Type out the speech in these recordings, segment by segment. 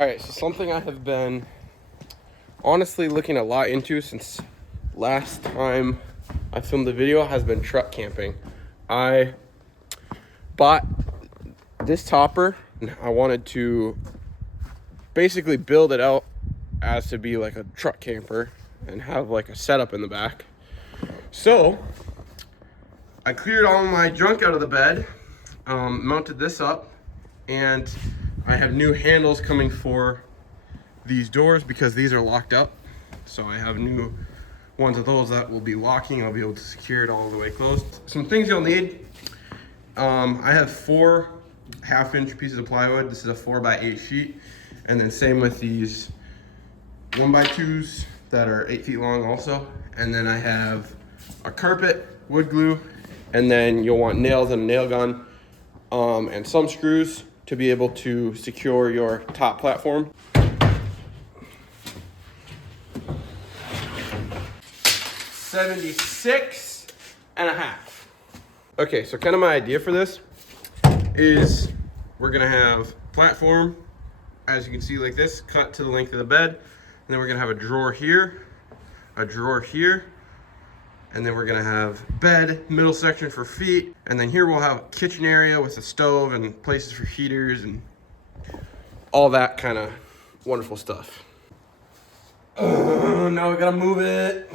All right, so something I have been honestly looking a lot into since last time I filmed the video has been truck camping. I bought this topper and I wanted to basically build it out as to be like a truck camper and have like a setup in the back. So I cleared all my junk out of the bed, mounted this up, and I have new handles coming for these doors because these are locked up. So I have new ones of those that will be locking. I'll be able to secure it all the way closed. Some things you'll need. I have 4 1/2-inch pieces of plywood. This is a 4x8 sheet. And then same with these 1x2s that are 8 feet long also. And then I have a carpet, wood glue, and then you'll want nails and a nail gun, and some screws to be able to secure your top platform. 76.5. Okay, so kind of my idea for this is we're gonna have platform, as you can see, like this, cut to the length of the bed. And then we're gonna have a drawer here, and then we're gonna have bed, middle section for feet. And then here we'll have a kitchen area with a stove and places for heaters and all that kind of wonderful stuff. Now we gotta move it.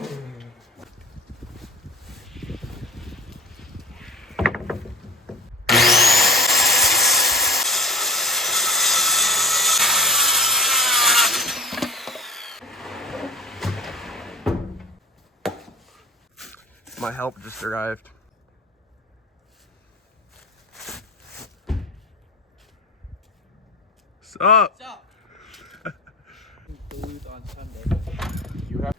My help just arrived. What's up? What's up? On Sunday. You have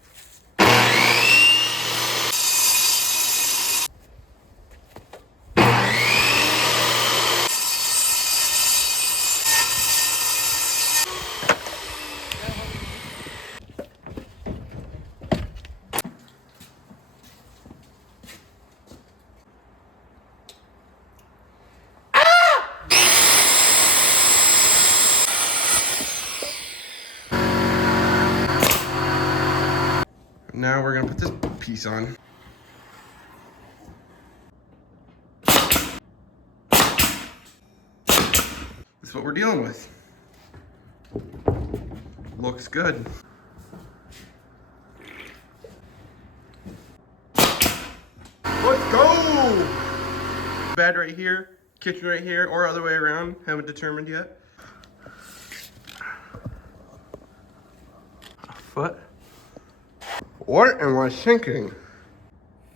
Now we're gonna put this piece on. That's what we're dealing with. Looks good. Let's go! Bed right here, kitchen right here, or other way around. Haven't determined yet. A foot. What am I thinking?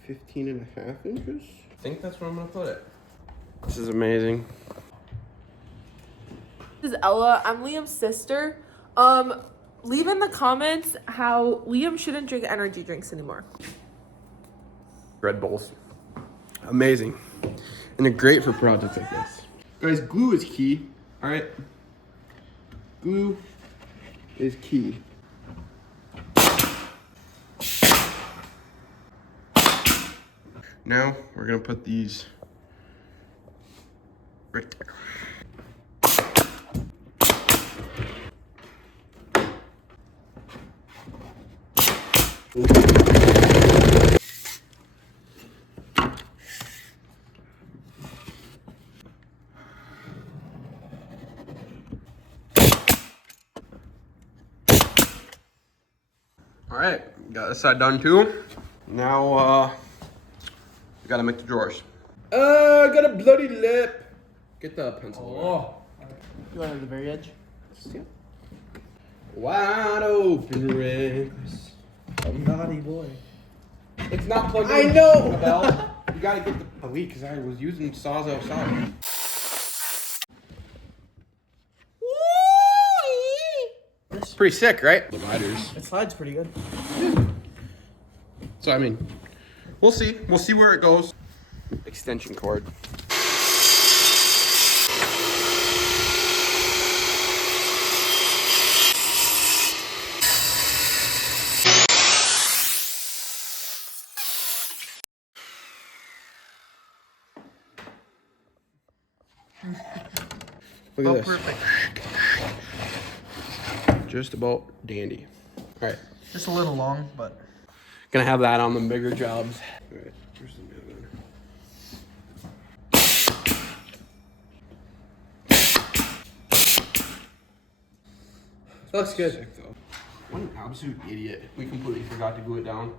15.5 inches? I think that's where I'm gonna put it. This is amazing. This is Ella. I'm Liam's sister. Leave in the comments how Liam shouldn't drink energy drinks anymore. Red Bulls. Amazing. And they're great for projects like this. Guys, glue is key, all right? Glue is key. Now we're gonna put these right there. All right, got this side done too. Now, we gotta make the drawers. I got a bloody lip. Get the pencil. Oh. You want it at the very edge? Yeah. Wide open rings. Naughty boy. It's not plugged I in. know. Bell. You gotta get the leak because I was using saws outside. It's pretty sick, right? Dividers. It slides pretty good. So I mean, we'll see. We'll see where it goes. Extension cord. Look at this. Perfect. just about dandy. All right. Just a little long, but. Gonna have that on the bigger jobs. All right, where's the other one? Looks good. Sick, though. What an absolute idiot. We completely forgot to glue it down.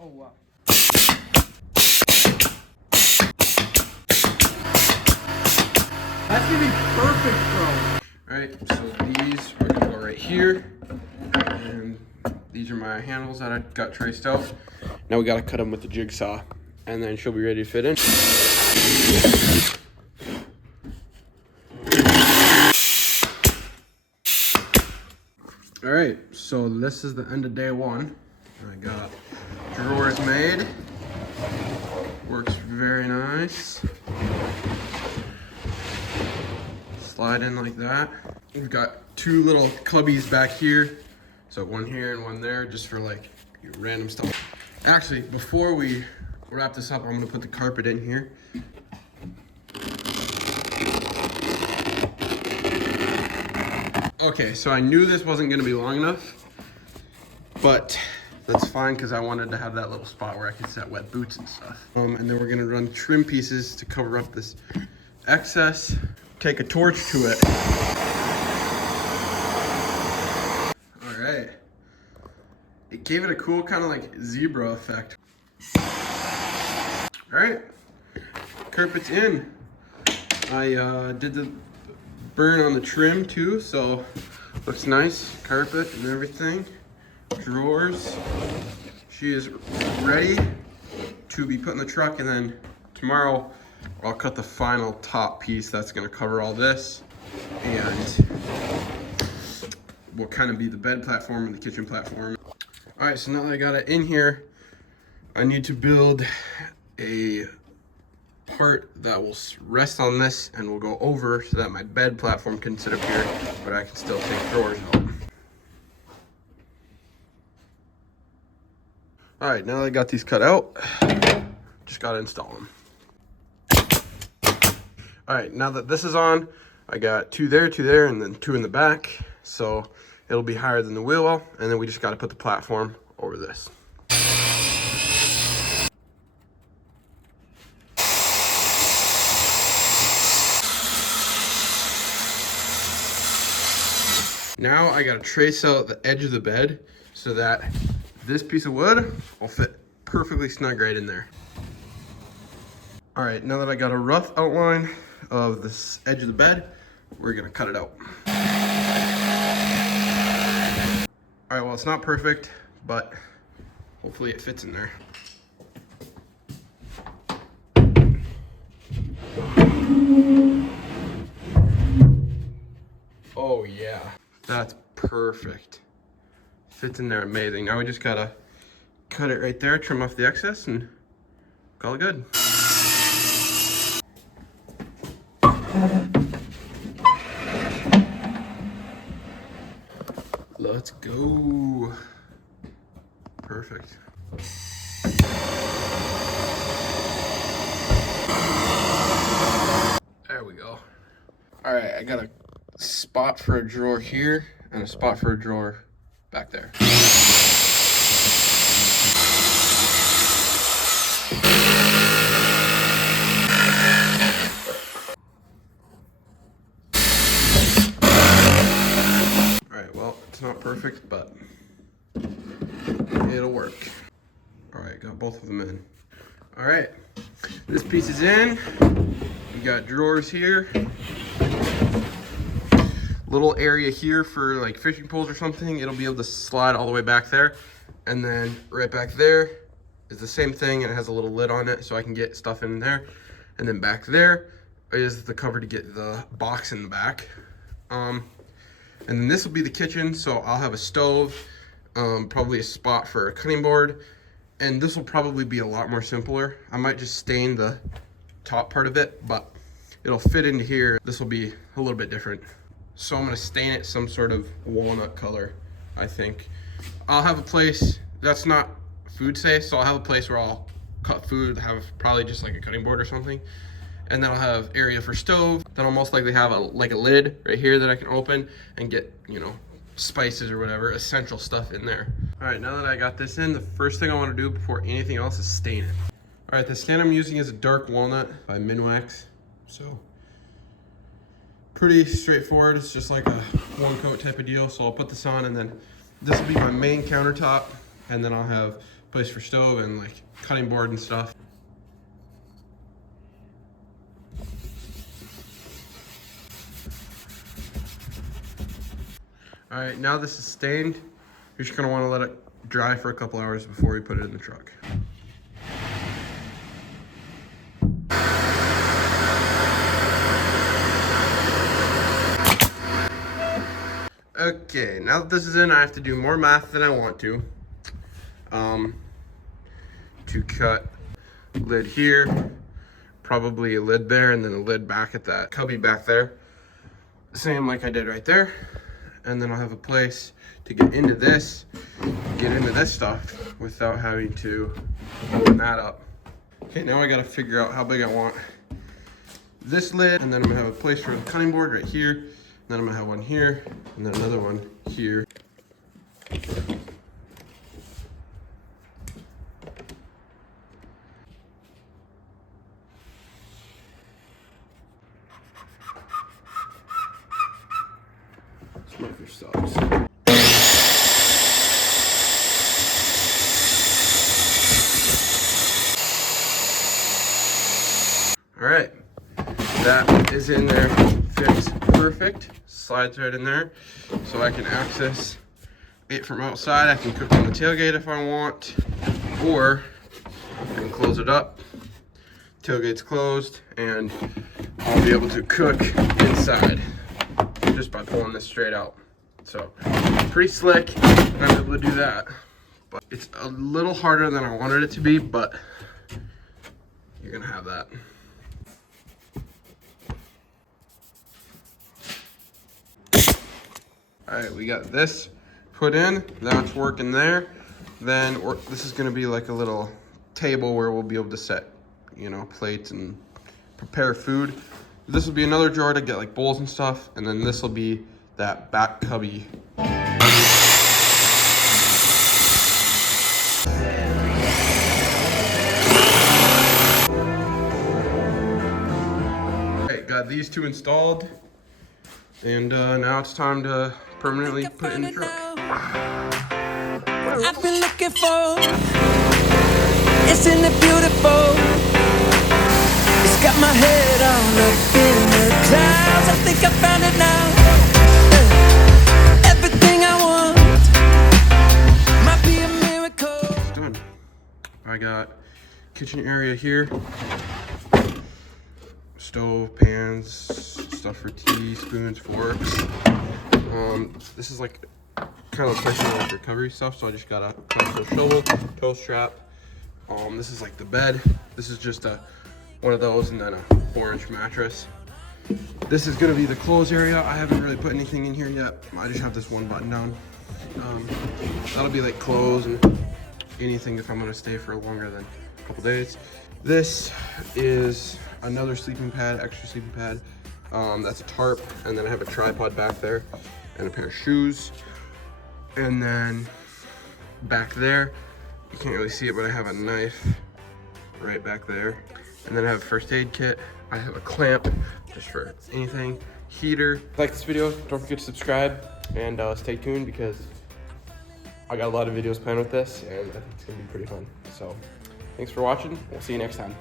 Oh, wow. That's gonna be perfect, bro. All right, so these are gonna go right here. And these are my handles that I got traced out. Now we gotta cut them with the jigsaw. And then she'll be ready to fit in. All right, so this is the end of day one. I got drawers made. Works very nice. Slide in like that. We've got two little cubbies back here. So one here and one there, just for like random stuff. Actually, before we wrap this up, I'm gonna put the carpet in here. Okay, so I knew this wasn't gonna be long enough, but that's fine because I wanted to have that little spot where I could set wet boots and stuff. And then we're gonna run trim pieces to cover up this excess. Take a torch to it. All right. It gave it a cool kind of like zebra effect. All right, carpet's in. I did the burn on the trim too, so looks nice. Carpet and everything. Drawers. She is ready to be put in the truck, and then tomorrow I'll cut the final top piece that's gonna cover all this, and will kind of be the bed platform and the kitchen platform. All right, so now that I got it in here, I need to build a part that will rest on this and will go over so that my bed platform can sit up here, but I can still take drawers out. All right, now that I got these cut out, just gotta install them. All right, now that this is on, I got two there, and then two in the back. So it'll be higher than the wheel well, and then we just gotta put the platform over this. Now I gotta trace out the edge of the bed so that this piece of wood will fit perfectly snug right in there. All right, now that I got a rough outline of this edge of the bed, we're gonna cut it out. All right, well, it's not perfect, but hopefully it fits in there. Oh yeah, that's perfect. Fits in there amazing. Now we just gotta cut it right there, trim off the excess, and call it good. Let's go. Perfect. There we go. All right, I got a spot for a drawer here and a spot for a drawer back there. All right, well, it's not perfect, but it'll work. All right, got both of them in. All right, this piece is in. We got drawers here. Little area here for like fishing poles or something. It'll be able to slide all the way back there. And then right back there is the same thing, and it has a little lid on it so I can get stuff in there. And then back there is the cover to get the box in the back. And then this will be the kitchen, so I'll have a stove, probably a spot for a cutting board, and this will probably be a lot more simpler. I might just stain the top part of it, but it'll fit into here. This will be a little bit different. So I'm gonna stain it some sort of walnut color, I think. I'll have a place that's not food safe, so I'll have a place where I'll cut food, have probably just like a cutting board or something. And then I'll have area for stove. Then I'll most likely have a lid right here that I can open and get, you know, spices or whatever, essential stuff in there. All right, now that I got this in, the first thing I want to do before anything else is stain it. All right, the stain I'm using is a dark walnut by Minwax. So pretty straightforward. It's just like a one coat type of deal. So I'll put this on, and then this will be my main countertop, and then I'll have a place for stove and like cutting board and stuff. All right, now this is stained. You're just gonna wanna let it dry for a couple hours before we put it in the truck. Okay, now that this is in, I have to do more math than I want to cut lid here, probably a lid there, and then a lid back at that cubby back there. Same like I did right there. And then I'll have a place to get into this stuff without having to open that up. Okay, now I gotta figure out how big I want this lid, and then I'm gonna have a place for the cutting board right here, and then I'm gonna have one here, and then another one here. Sucks. All right, that is in there, fits perfect, slides right in there, so I can access it from outside. I can cook on the tailgate if I want, or I can close it up, tailgate's closed, and I'll be able to cook inside just by pulling this straight out. So pretty slick, and I'm able to do that. But it's a little harder than I wanted it to be, but you're gonna have that. All right, we got this put in, that's working there. Then this is gonna be like a little table where we'll be able to set, you know, plates and prepare food. This will be another drawer to get like bowls and stuff, and then this will be that back cubby. Okay, got these two installed, and now it's time to permanently put it in the truck. I've been looking for, isn't it beautiful? It's got my head all up in the clouds. I think I found it now. Everything I want might be a miracle. It's done. I got kitchen area here, stove, pans, stuff for tea, spoons, forks. This is like kind of a place for like recovery stuff, so I just got a console shovel, toe strap. This is like the bed. This is just one of those, and then a 4-inch mattress. This is gonna be the clothes area. I haven't really put anything in here yet. I just have this one button down. That'll be like clothes and anything if I'm gonna stay for longer than a couple days. This is another sleeping pad, extra sleeping pad. That's a tarp, and then I have a tripod back there and a pair of shoes. And then back there, you can't really see it, but I have a knife right back there. And then I have a first aid kit. I have a clamp just for anything. Heater. If you like this video, don't forget to subscribe and stay tuned, because I got a lot of videos planned with this, and I think it's gonna be pretty fun. So thanks for watching. We'll see you next time.